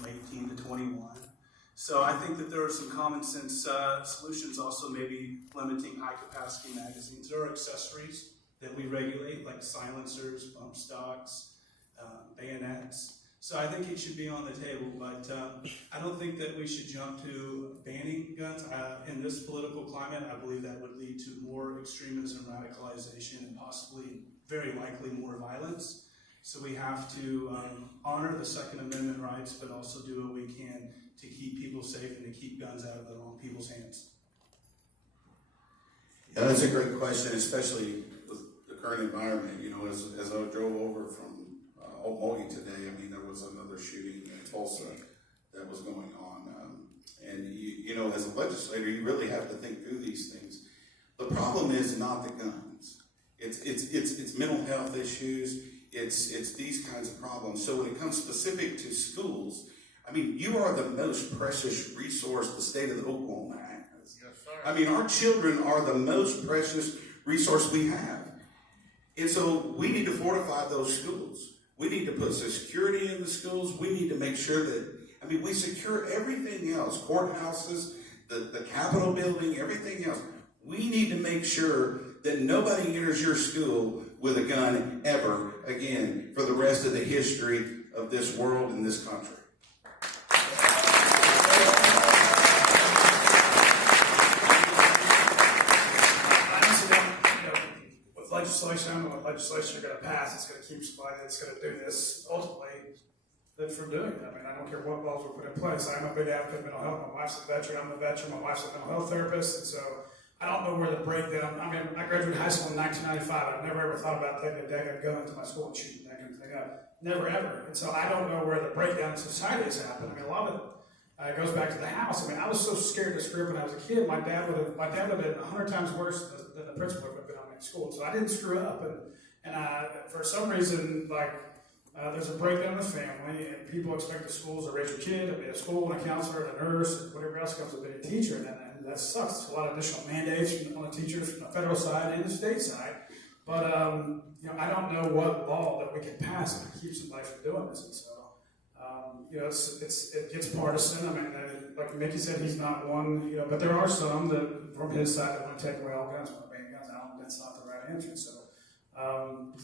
from 18 to 21. So I think that there are some common sense solutions, also maybe limiting high capacity magazines. There are accessories that we regulate, like silencers, bump stocks, bayonets. So I think it should be on the table, but I don't think that we should jump to banning guns. In this political climate, I believe that would lead to more extremism, radicalization, and possibly, very likely, more violence. So we have to honor the Second Amendment rights, but also do what we can to keep people safe and to keep guns out of the wrong people's hands. Yeah, that's a great question, especially with the current environment. You know, as I drove over from Oklahoma today, I mean, there was another shooting in Tulsa that was going on. And, you know, as a legislator, you really have to think through these things. The problem is not the guns. It's mental health issues. It's these kinds of problems. So when it comes specific to schools, I mean, you are the most precious resource the state of Oklahoma has. Yes, sir. I mean, our children are the most precious resource we have. And so we need to fortify those schools. We need to put security in the schools. We need to make sure that, I mean, we secure everything else, courthouses, the Capitol building, everything else. We need to make sure that nobody enters your school with a gun ever again for the rest of the history of this world and this country. Legislation, I don't know what legislation you're going to pass. It's going to keep somebody that's going to do this ultimately from doing it. I mean, I don't care what laws we put in place. I'm a big advocate of mental health. My wife's a veteran. I'm a veteran. My wife's a mental health therapist. And so I don't know where the breakdown. I mean, I graduated high school in 1995. I never ever thought about taking a daggone gun to my school and shooting that kind of thing up. Never ever. And so I don't know where the breakdown in society has happened. I mean, a lot of it goes back to the house. I mean, I was so scared to screw up when I was a kid. My dad would have been 100 times worse than the principal would have been on me in school. So I didn't screw up, and for some reason, like there's a breakdown in the family, and people expect the schools to raise your kid, to be a school and a counselor and a nurse and whatever else comes with being a teacher, and that sucks. There's a lot of additional mandates on the teachers from the federal side and the state side. But you know, I don't know what law that we can pass that keeps somebody from doing this, and so. You know, it gets partisan. I mean, like Mickey said, he's not one. You know, but there are some that from his side that want to take away all guns, want to ban guns. I don't. That's not the right answer. So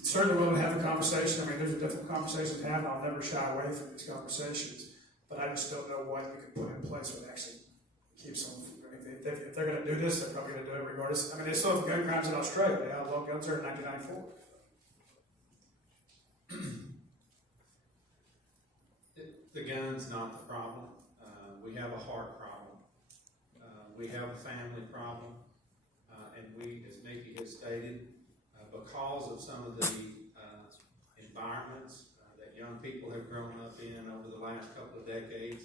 certainly willing to have a conversation. I mean, there's a difficult conversation to have, and I'll never shy away from these conversations. But I just don't know what you can put in place that actually keeps them. I mean, if they're going to do this, they're probably going to do it regardless. I mean, they still have gun crimes in Australia. They outlawed guns there in 1994. The gun's not the problem. We have a heart problem. We have a family problem. And we, as Mickey has stated, because of some of the environments that young people have grown up in over the last couple of decades,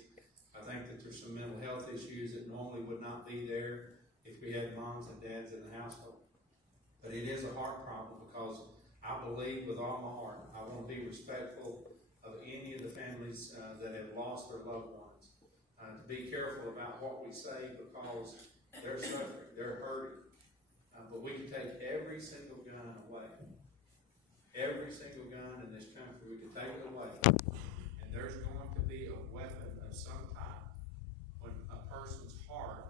I think that there's some mental health issues that normally would not be there if we had moms and dads in the household. But it is a heart problem because I believe with all my heart, I want to be respectful of any of the families that have lost their loved ones. To be careful about what we say because they're suffering, they're hurting. But we can take every single gun away. Every single gun in this country, we can take it away. And there's going to be a weapon of some type when a person's heart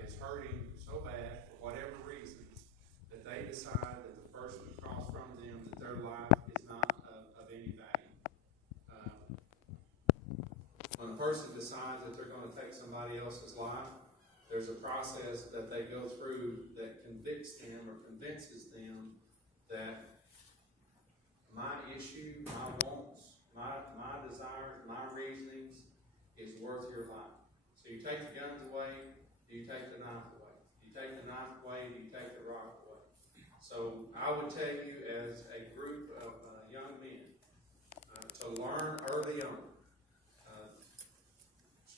is hurting so bad for whatever reasons that they decide that the person across from them, that their life is not of any value. When a person decides that they're going to take somebody else's life, there's a process that they go through that convicts them or convinces them that my issue, my wants, my desires, my reasonings is worth your life. So you take the guns away, do you take the knife away? You take the knife away, do you take the rock away? So I would tell you as a group of young men to learn early on.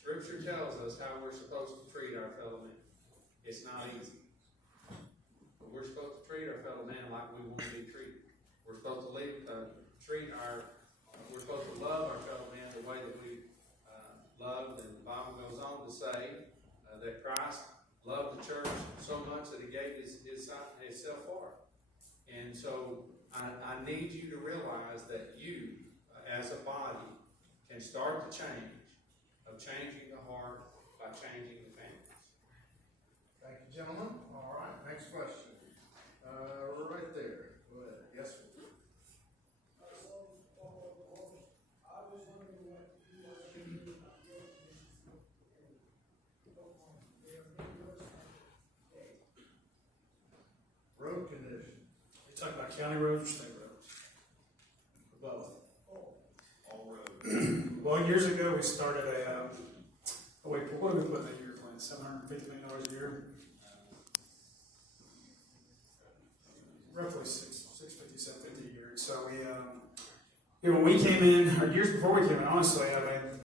Scripture tells us how we're supposed to treat our fellow men. It's not easy. But we're supposed to treat our fellow man like we want to be treated. We're supposed to we're supposed to love our fellow man the way that we loved. And the Bible goes on to say that Christ loved the church so much that he gave himself for it. And so I need you to realize that you, as a body, can start to change. of changing the heart by changing the families. Thank you, gentlemen. All right, next question. Right there. Go ahead. Yes, sir. Road condition. You talking about county roads or state roads? Or both? All roads. Well, years ago, we started what did we put in that year, Clint? $750 million a year? Roughly 650, 750 a year. So we, when we came in, or years before we came in, honestly, I mean,